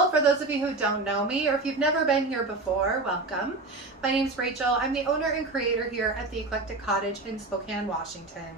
channel. For those of you who don't know me, or if you've never been here before, welcome. My name's Rachel. I'm the owner and creator here at the Eclectic Cottage in Spokane, Washington.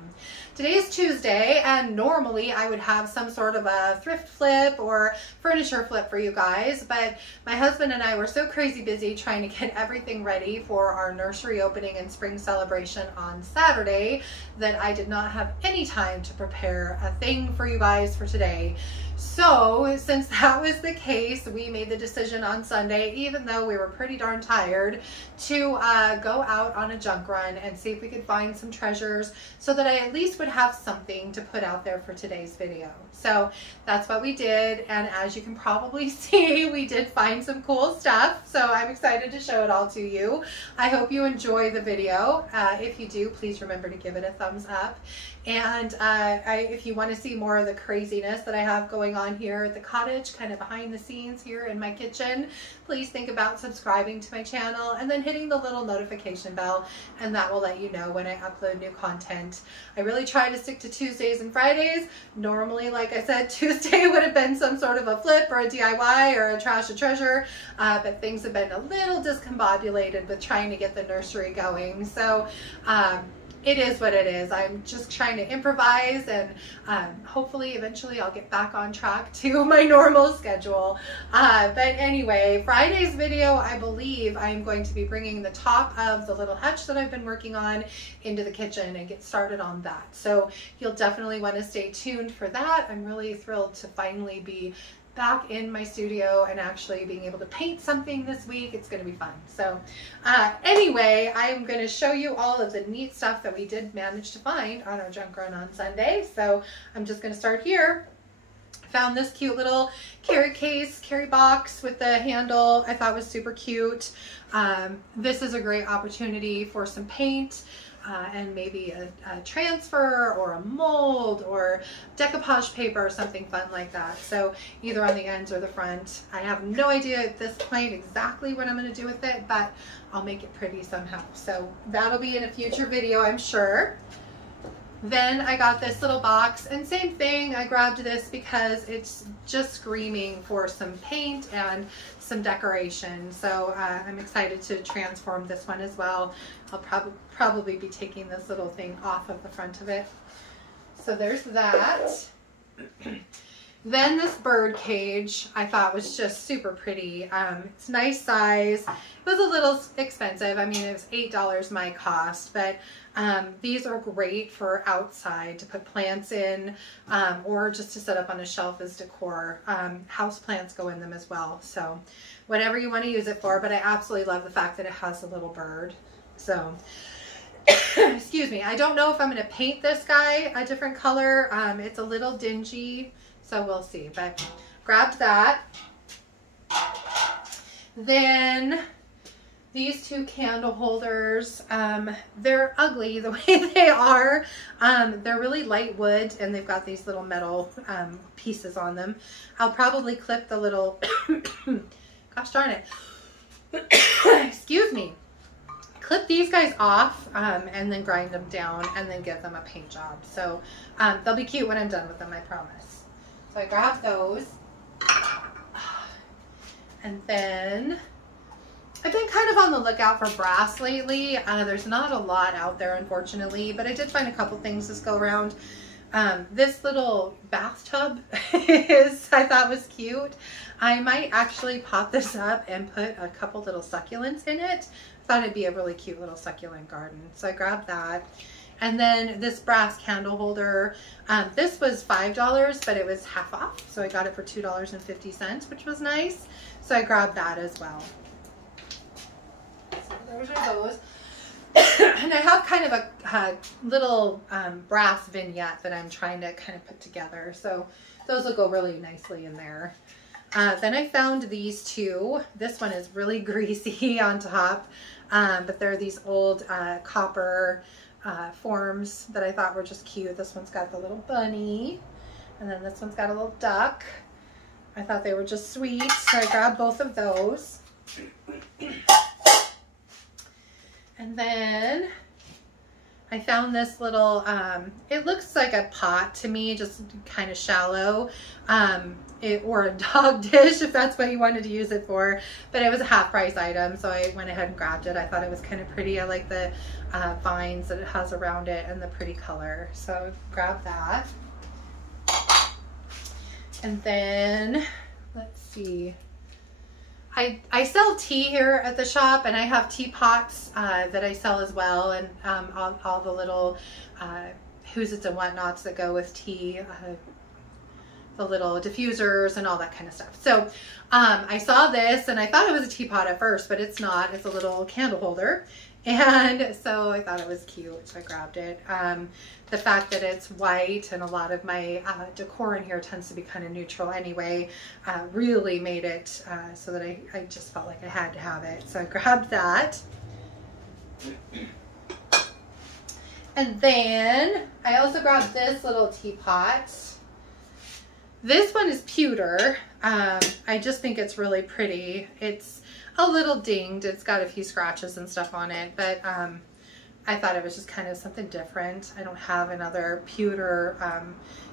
Today is Tuesday, and normally I would have some sort of a thrift flip or furniture flip for you guys, but my husband and I were so crazy busy trying to get everything ready for our nursery opening and spring celebration on Saturday that I did not have any time to prepare a thing for you guys for today. So since that was the case, we made the decision on Sunday, even though we were pretty darn tired, to go out on a junk run and see if we could find some treasures so that I at least would have something to put out there for today's video. So that's what we did, and as you can probably see, we did find some cool stuff, so I'm excited to show it all to you. I hope you enjoy the video. If you do, please remember to give it a thumbs up. And if you want to see more of the craziness that I have going on here at the cottage, kind of behind the scenes here in my kitchen, please think about subscribing to my channel and then hitting the little notification bell, and that will let you know when I upload new content. I really try to stick to Tuesdays and Fridays. Normally, like I said, Tuesday would have been some sort of a flip or a DIY or a trash or treasure, but things have been a little discombobulated with trying to get the nursery going. So it is what it is. I'm just trying to improvise, and hopefully eventually I'll get back on track to my normal schedule. But anyway, Friday's video, I believe I'm going to be bringing the top of the little hutch that I've been working on into the kitchen and get started on that. So you'll definitely want to stay tuned for that. I'm really thrilled to finally be back in my studio and actually being able to paint something this week. It's going to be fun. So anyway, I'm going to show you all of the neat stuff that we did manage to find on our junk run on Sunday. So I'm just going to start here. Found this cute little carry box with the handle. I thought was super cute. This is a great opportunity for some paint. And maybe a transfer or a mold or decoupage paper or something fun like that. So either on the ends or the front. I have no idea at this point exactly what I'm going to do with it, but I'll make it pretty somehow. So that'll be in a future video, I'm sure. Then I got this little box, and same thing, I grabbed this because it's just screaming for some paint and some decoration. So I'm excited to transform this one as well. I'll probably be taking this little thing off of the front of it. So there's that. Then this bird cage I thought was just super pretty. It's nice size. It was a little expensive. I mean, it was $8 my cost, but these are great for outside to put plants in, or just to set up on a shelf as decor. House plants go in them as well. So whatever you want to use it for, but I absolutely love the fact that it has a little bird. So excuse me. I don't know if I'm going to paint this guy a different color. It's a little dingy, so we'll see, but grabbed that. Then these two candle holders, they're ugly the way they are. They're really light wood, and they've got these little metal pieces on them. I'll probably clip the little, gosh darn it, excuse me, clip these guys off and then grind them down and then give them a paint job. So they'll be cute when I'm done with them, I promise. So I grabbed those. And then I've been kind of on the lookout for brass lately. There's not a lot out there, unfortunately, but I did find a couple things this go around. This little bathtub I thought was cute. I might actually pop this up and put a couple little succulents in it. I thought it'd be a really cute little succulent garden. So I grabbed that. And then this brass candle holder, this was $5, but it was half off. So I got it for $2.50, which was nice. So I grabbed that as well. So those are those. And I have kind of a little brass vignette that I'm trying to kind of put together. So those will go really nicely in there. Then I found these two. This one is really greasy on top, but they're these old copper forms that I thought were just cute. This one's got the little bunny, and then this one's got a little duck. I thought they were just sweet, so I grabbed both of those. And then I found this little, it looks like a pot to me, just kind of shallow, or a dog dish if that's what you wanted to use it for, but it was a half price item, so I went ahead and grabbed it. I thought it was kind of pretty. I like the vines that it has around it and the pretty color, so grab that. And then, let's see. I sell tea here at the shop, and I have teapots that I sell as well, and all the little who's its and whatnots that go with tea, the little diffusers and all that kind of stuff. So I saw this and I thought it was a teapot at first, but it's not. It's a little candle holder, and so I thought it was cute, so I grabbed it. The fact that it's white and a lot of my decor in here tends to be kind of neutral anyway, really made it so that I just felt like I had to have it. So I grabbed that. And then I also grabbed this little teapot. This one is pewter. I just think it's really pretty. It's a little dinged. It's got a few scratches and stuff on it, but I thought it was just kind of something different. I don't have another pewter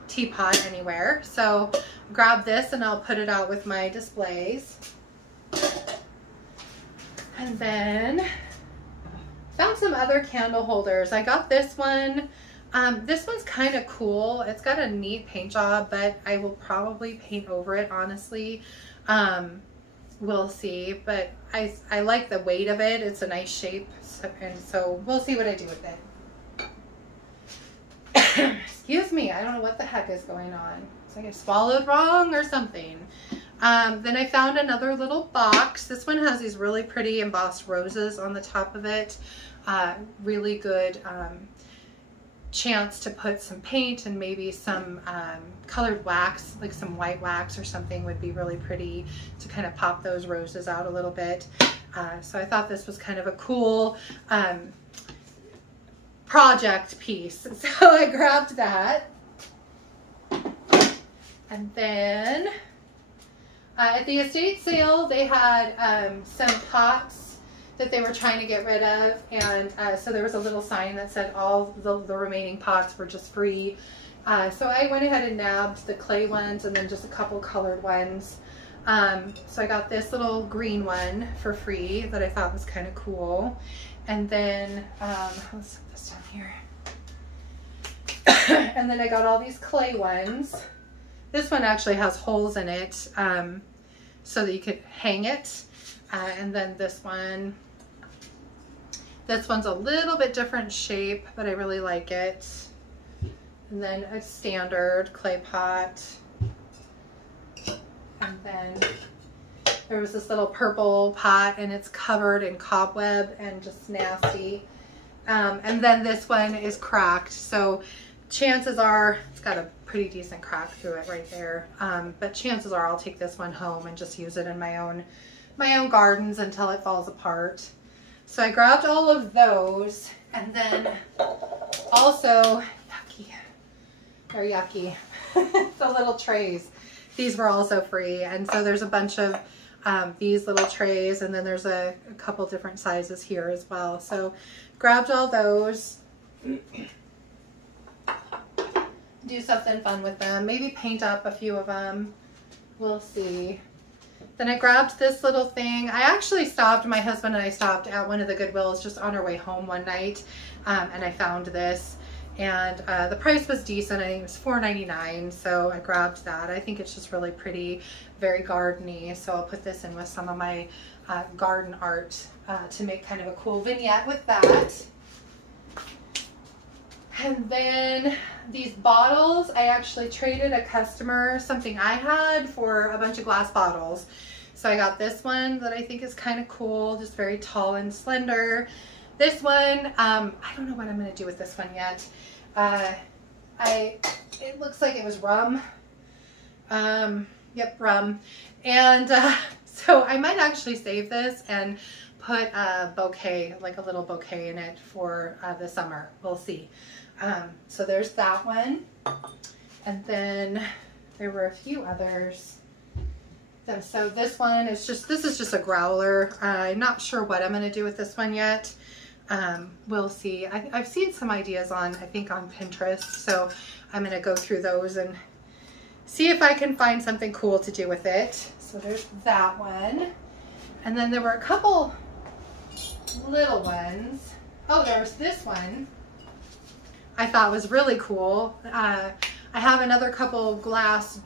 teapot anywhere. So grab this and I'll put it out with my displays. And then found some other candle holders. I got this one. This one's kind of cool. It's got a neat paint job, but I will probably paint over it, honestly. We'll see, but I like the weight of it. It's a nice shape, so we'll see what I do with it. Excuse me, I don't know what the heck is going on. It's like I swallowed wrong or something. Then I found another little box. This one has these really pretty embossed roses on the top of it. Really good chance to put some paint and maybe some colored wax, like some white wax or something, would be really pretty to kind of pop those roses out a little bit. So I thought this was kind of a cool project piece, so I grabbed that. And then at the estate sale they had some pots that they were trying to get rid of, and so there was a little sign that said all the remaining pots were just free. So I went ahead and nabbed the clay ones and then just a couple colored ones. So I got this little green one for free that I thought was kind of cool. And then, let's put this down here. And then I got all these clay ones. This one actually has holes in it so that you could hang it. And then this one's a little bit different shape, but I really like it. And then a standard clay pot. And then there was this little purple pot, and it's covered in cobweb and just nasty. And then this one is cracked, so chances are, it's got a pretty decent crack through it right there. But chances are I'll take this one home and just use it in my own gardens until it falls apart. So I grabbed all of those, and then also, yucky, they're yucky, the little trays. These were also free, and so there's a bunch of these little trays, and then there's a couple different sizes here as well. So grabbed all those. Do something fun with them, maybe paint up a few of them, we'll see. Then I grabbed this little thing. I actually stopped, my husband and I stopped at one of the Goodwills just on our way home one night, and I found this, and the price was decent. I think it was $4.99, so I grabbed that. I think it's just really pretty, very gardeny, so I'll put this in with some of my garden art to make kind of a cool vignette with that. And then these bottles, I actually traded a customer something I had for a bunch of glass bottles. So I got this one that I think is kind of cool, just very tall and slender. This one, I don't know what I'm going to do with this one yet. It looks like it was rum. Yep, rum. And so I might actually save this and put a bouquet, like a little bouquet in it for the summer. We'll see. So there's that one. And then there were a few others. So this one is just, this is just a growler. I'm not sure what I'm going to do with this one yet. we'll see. I've seen some ideas on, I think on Pinterest, so I'm gonna go through those and see if I can find something cool to do with it. So there's that one. And then there were a couple little ones. Oh, there's this one I thought was really cool. I have another couple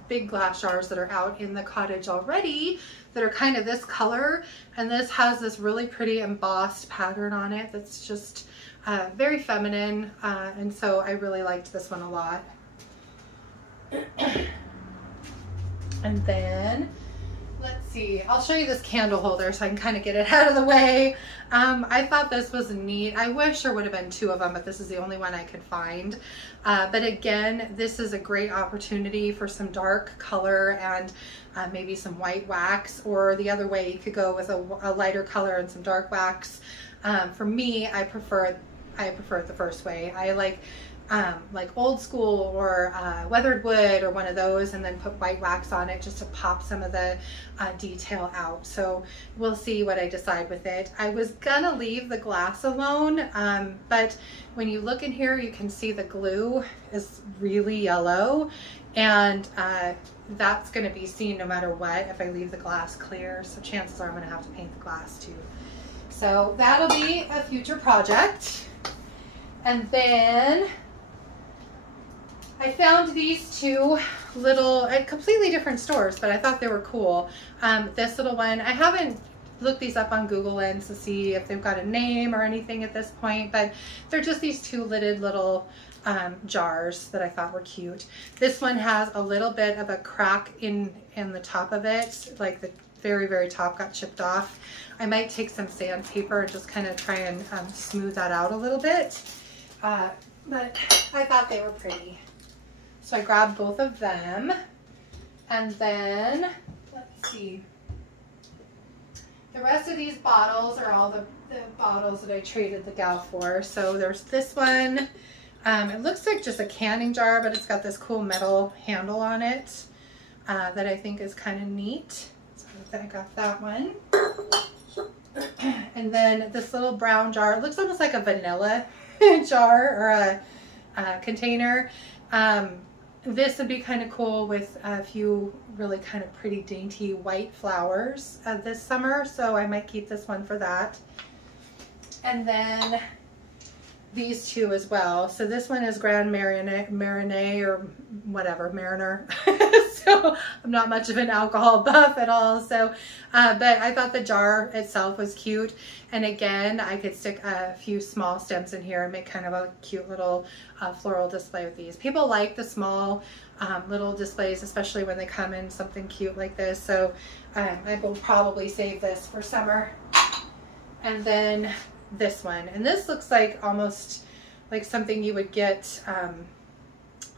big glass jars that are out in the cottage already that are kind of this color, and this has this really pretty embossed pattern on it that's just very feminine, and so I really liked this one a lot. And then let's see, I'll show you this candle holder so I can kind of get it out of the way. I thought this was neat. I wish there would have been two of them, but this is the only one I could find. But again, this is a great opportunity for some dark color and maybe some white wax, or the other way you could go with a lighter color and some dark wax. For me, I prefer it the first way. I like old school or weathered wood or one of those, and then put white wax on it just to pop some of the detail out. So we'll see what I decide with it. I was gonna leave the glass alone, but when you look in here, you can see the glue is really yellow, and that's gonna be seen no matter what if I leave the glass clear. So chances are I'm gonna have to paint the glass too. So that'll be a future project. And then I found these two little, at completely different stores, but I thought they were cool. This little one, I haven't looked these up on Goodwills to see if they've got a name or anything at this point, but they're just these two lidded little jars that I thought were cute. This one has a little bit of a crack in the top of it, like the very, very top got chipped off. I might take some sandpaper and just kind of try and smooth that out a little bit. But I thought they were pretty. So I grabbed both of them. And then, let's see. The rest of these bottles are all the bottles that I traded the gal for. So there's this one. It looks like just a canning jar, but it's got this cool metal handle on it that I think is kind of neat. So I got that one. And then this little brown jar. It looks almost like a vanilla jar or a container. This would be kind of cool with a few really kind of pretty dainty white flowers this summer, so I might keep this one for that. And then these two as well. So this one is Grand Marinade or whatever, Mariner. So I'm not much of an alcohol buff at all. So, but I thought the jar itself was cute. And again, I could stick a few small stems in here and make kind of a cute little floral display with these. People like the small little displays, especially when they come in something cute like this. So I will probably save this for summer. And then this one, and this looks like almost like something you would get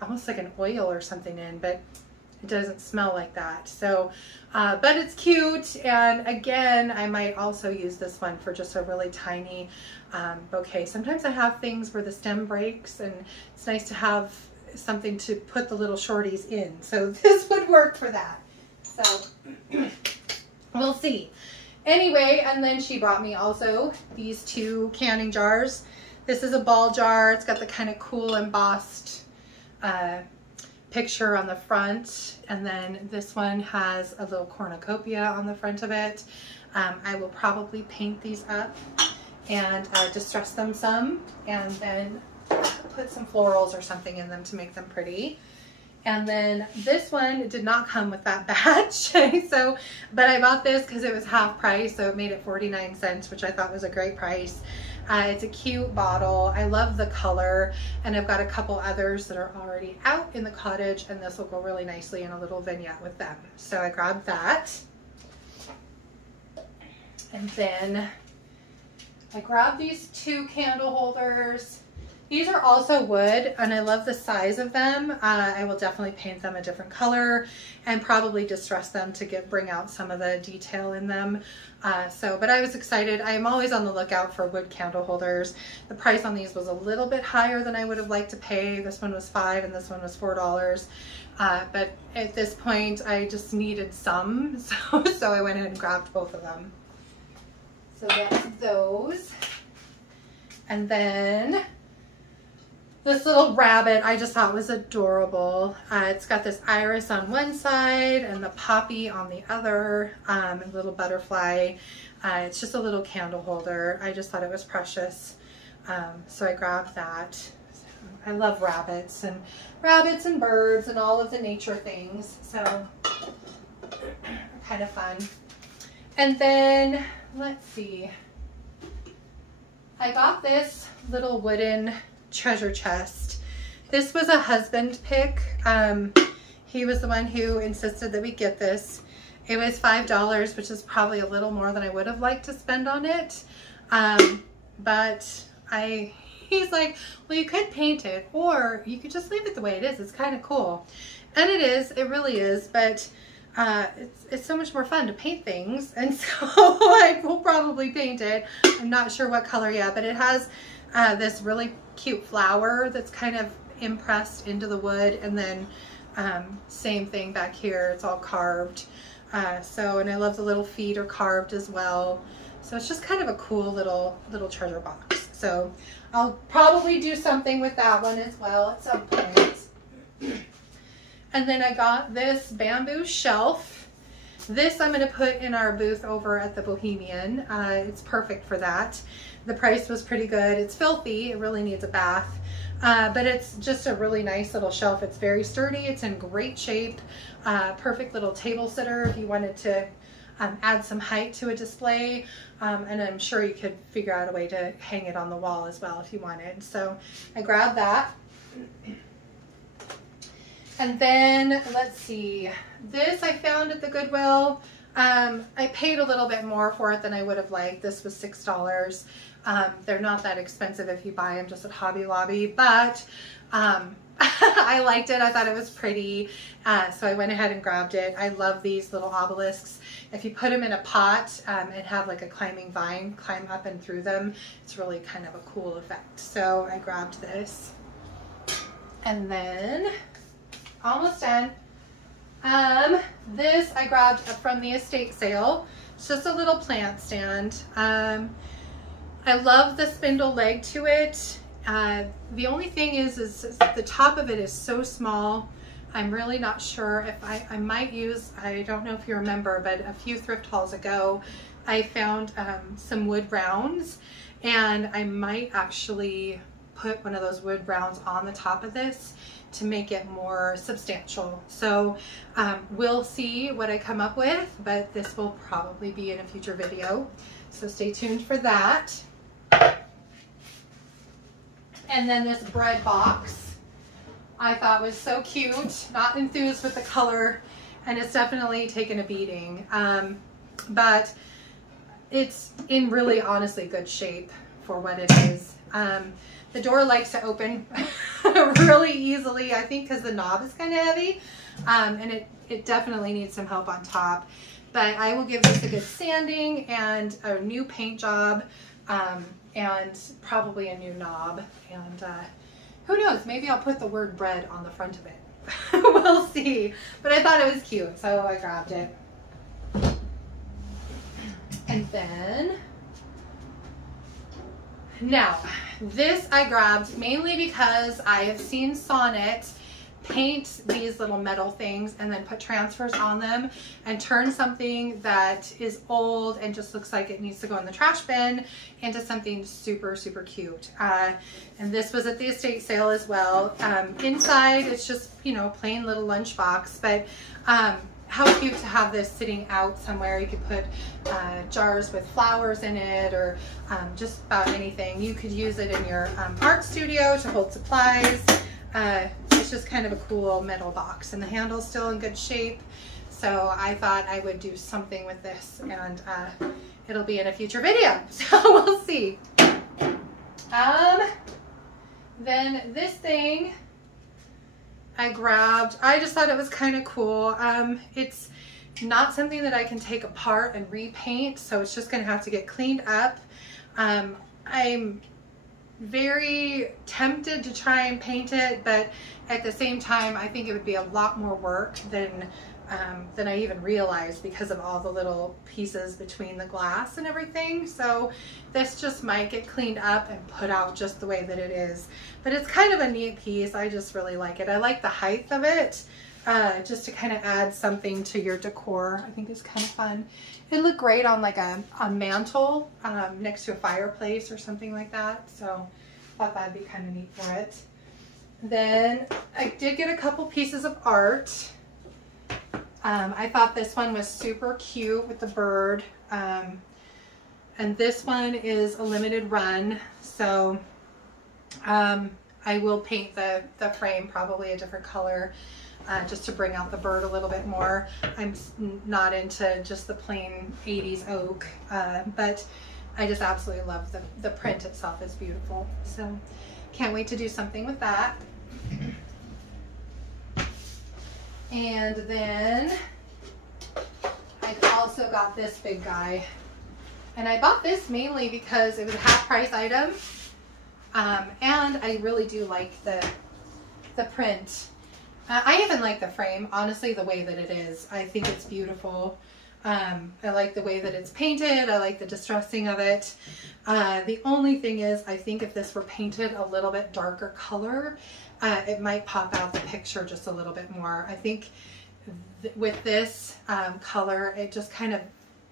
almost like an oil or something in, but it doesn't smell like that. So but it's cute, and again, I might also use this one for just a really tiny bouquet. Sometimes I have things where the stem breaks, and it's nice to have something to put the little shorties in, so this would work for that. So we'll see. Anyway, and then she brought me also these two canning jars. This is a ball jar. It's got the kind of cool embossed picture on the front. And then this one has a little cornucopia on the front of it. I will probably paint these up and distress them some, and then put some florals or something in them to make them pretty. And then this one did not come with that batch, so, but I bought this because it was half price, so it made it 49 cents, which I thought was a great price. It's a cute bottle. I love the color, and I've got a couple others that are already out in the cottage, and this will go really nicely in a little vignette with them. So I grabbed that. And then I grabbed these two candle holders. These are also wood, and I love the size of them. I will definitely paint them a different color and probably distress them to bring out some of the detail in them. But I was excited. I am always on the lookout for wood candle holders. The price on these was a little bit higher than I would have liked to pay. This one was $5 and this one was $4. But at this point, I just needed some, so I went ahead and grabbed both of them. So that's those. And then this little rabbit I just thought was adorable. It's got this iris on one side and the poppy on the other, a little butterfly. It's just a little candle holder. I just thought it was precious. So I grabbed that. I love rabbits and birds and all of the nature things. So kind of fun. And then let's see. I got this little wooden treasure chest. This was a husband pick. He was the one who insisted that we get this. It was $5, which is probably a little more than I would have liked to spend on it. But he's like, well, you could paint it or you could just leave it the way it is. It's kind of cool. And it really is, but it's so much more fun to paint things. And so I will probably paint it. I'm not sure what color yet, but it has this really cute flower that's kind of impressed into the wood. And then same thing back here, it's all carved. And I love the little feet are carved as well. So it's just kind of a cool little treasure box. So I'll probably do something with that one as well at some point. And then I got this bamboo shelf. This I'm going to put in our booth over at the Bohemian. It's perfect for that. The price was pretty good. It's filthy. It really needs a bath. But it's just a really nice little shelf. It's very sturdy. It's in great shape. Perfect little table sitter if you wanted to add some height to a display. And I'm sure you could figure out a way to hang it on the wall as well if you wanted. So I grabbed that. And then let's see, this I found at the Goodwill. I paid a little bit more for it than I would have liked. This was $6. They're not that expensive if you buy them just at Hobby Lobby, but I liked it. I thought it was pretty. So I went ahead and grabbed it. I love these little obelisks. If you put them in a pot and have like a climbing vine climb up and through them, it's really kind of a cool effect. So I grabbed this. And then, almost done. This I grabbed from the estate sale. It's just a little plant stand. I love the spindle leg to it. The only thing is the top of it is so small. I'm really not sure if I might use, I don't know if you remember, but a few thrift hauls ago, I found some wood rounds, and I might actually put one of those wood rounds on the top of this to make it more substantial. So we'll see what I come up with, but this will probably be in a future video. So stay tuned for that. And then this bread box I thought was so cute. Not enthused with the color, and it's definitely taken a beating. But it's in really honestly good shape for what it is. The door likes to open really easily, I think because the knob is kind of heavy, and it definitely needs some help on top. But I will give this a good sanding and a new paint job, and probably a new knob. And who knows, maybe I'll put the word bread on the front of it. We'll see. But I thought it was cute, so I grabbed it. And then, now, this I grabbed mainly because I have seen Sonnet paint these little metal things and then put transfers on them and turn something that is old and just looks like it needs to go in the trash bin into something super, super cute. And this was at the estate sale as well. Inside, it's just, you know, plain little lunchbox, but how cute to have this sitting out somewhere. You could put jars with flowers in it, or just about anything. You could use it in your art studio to hold supplies. It's just kind of a cool metal box, and the handle's still in good shape. So I thought I would do something with this, and it'll be in a future video. So we'll see. Then this thing I grabbed. I just thought it was kind of cool. It's not something that I can take apart and repaint, so it's just going to have to get cleaned up. I'm very tempted to try and paint it, but at the same time I think it would be a lot more work than than I even realized because of all the little pieces between the glass and everything. So this just might get cleaned up and put out just the way that it is. But it's kind of a neat piece. I just really like it. I like the height of it, just to kind of add something to your decor. I think it's kind of fun. It'd look great on like a mantle next to a fireplace or something like that. So I thought that'd be kind of neat for it. Then I did get a couple pieces of art. I thought this one was super cute with the bird. And this one is a limited run. So I will paint the frame probably a different color just to bring out the bird a little bit more. I'm not into just the plain 80s oak, but I just absolutely love the print itself is beautiful. So can't wait to do something with that. And then I also got this big guy. And I bought this mainly because it was a half price item. And I really do like the print. I even like the frame, honestly, the way that it is. I think it's beautiful. I like the way that it's painted. I like the distressing of it. The only thing is, I think if this were painted a little bit darker color, it might pop out the picture just a little bit more. I think with this color, it just kind of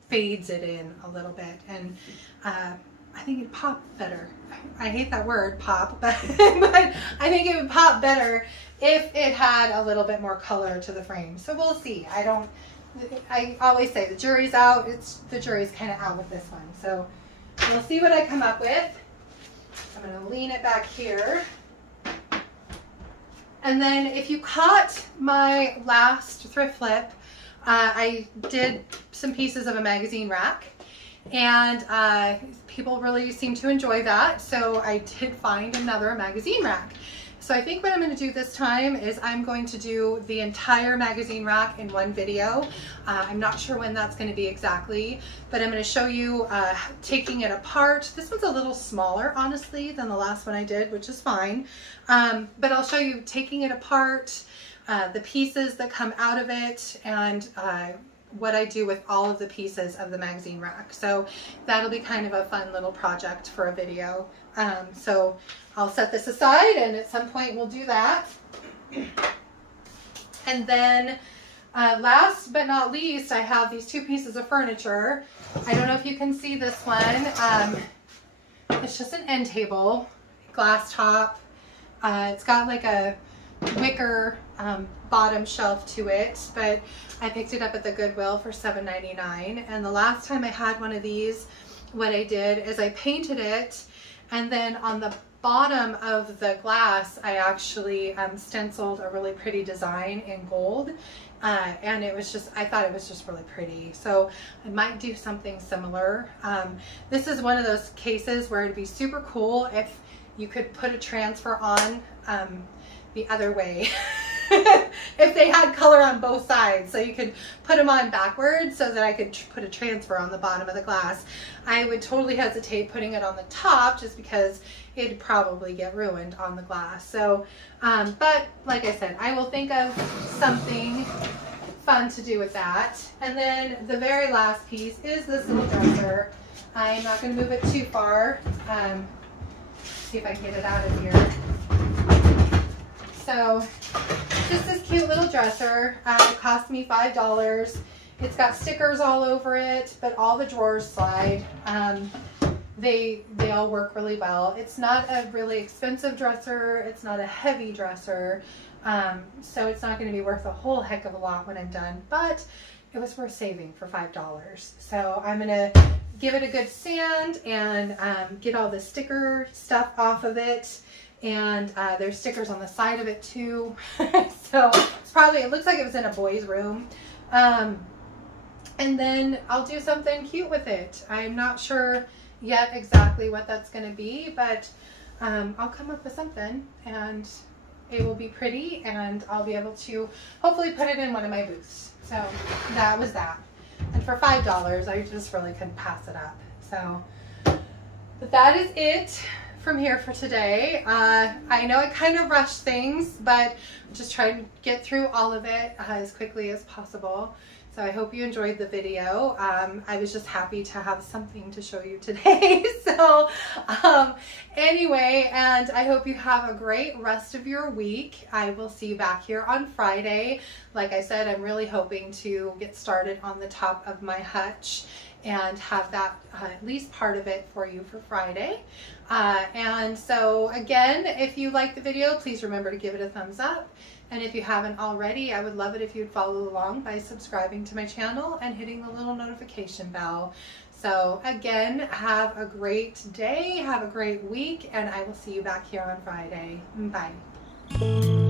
fades it in a little bit, and I think it'd pop better. I hate that word, pop, but I think it would pop better if it had a little bit more color to the frame. So we'll see. I always say the jury's out. The jury's kind of out with this one. So we'll see what I come up with. I'm going to lean it back here. And then if you caught my last thrift flip, I did some pieces of a magazine rack, and people really seem to enjoy that. So I did find another magazine rack. So I think what I'm going to do this time is I'm going to do the entire magazine rack in one video. I'm not sure when that's going to be exactly, but I'm going to show you taking it apart. This one's a little smaller, honestly, than the last one I did, which is fine. But I'll show you taking it apart, the pieces that come out of it, and what I do with all of the pieces of the magazine rack. So that'll be kind of a fun little project for a video. So I'll set this aside, and at some point we'll do that. And then last but not least, I have these two pieces of furniture. I don't know if you can see this one. It's just an end table, glass top. It's got like a wicker bottom shelf to it, but I picked it up at the Goodwill for $7.99. And the last time I had one of these, what I did is I painted it, and then on the bottom of the glass, I actually stenciled a really pretty design in gold. And it was just, I thought it was just really pretty. So I might do something similar. This is one of those cases where it'd be super cool if you could put a transfer on the other way. If they had color on both sides, so you could put them on backwards so that I could put a transfer on the bottom of the glass. I would totally hesitate putting it on the top just because it'd probably get ruined on the glass. So, but like I said, I will think of something fun to do with that. And then the very last piece is this little dresser. I'm not going to move it too far. See if I can get it out of here. So just this cute little dresser. It cost me $5. It's got stickers all over it, but all the drawers slide. They all work really well. It's not a really expensive dresser. It's not a heavy dresser. So it's not going to be worth a whole heck of a lot when I'm done, but it was worth saving for $5. So I'm going to give it a good sand and get all the sticker stuff off of it. And there's stickers on the side of it too. So it's probably, it looks like it was in a boy's room. And then I'll do something cute with it. I'm not sure yet exactly what that's going to be, but I'll come up with something, and it will be pretty, and I'll be able to hopefully put it in one of my booths. So that was that. And for $5, I just really couldn't pass it up. So, but that is it from here for today. I know I kind of rushed things, but I'm just trying to get through all of it as quickly as possible. So I hope you enjoyed the video. I was just happy to have something to show you today. So anyway, and I hope you have a great rest of your week. I will see you back here on Friday. Like I said, I'm really hoping to get started on the top of my hutch and have that at least part of it for you for Friday. And so again, if you like the video, please remember to give it a thumbs up. And if you haven't already, I would love it if you'd follow along by subscribing to my channel and hitting the little notification bell. So again, have a great day, have a great week, and I will see you back here on Friday. Bye.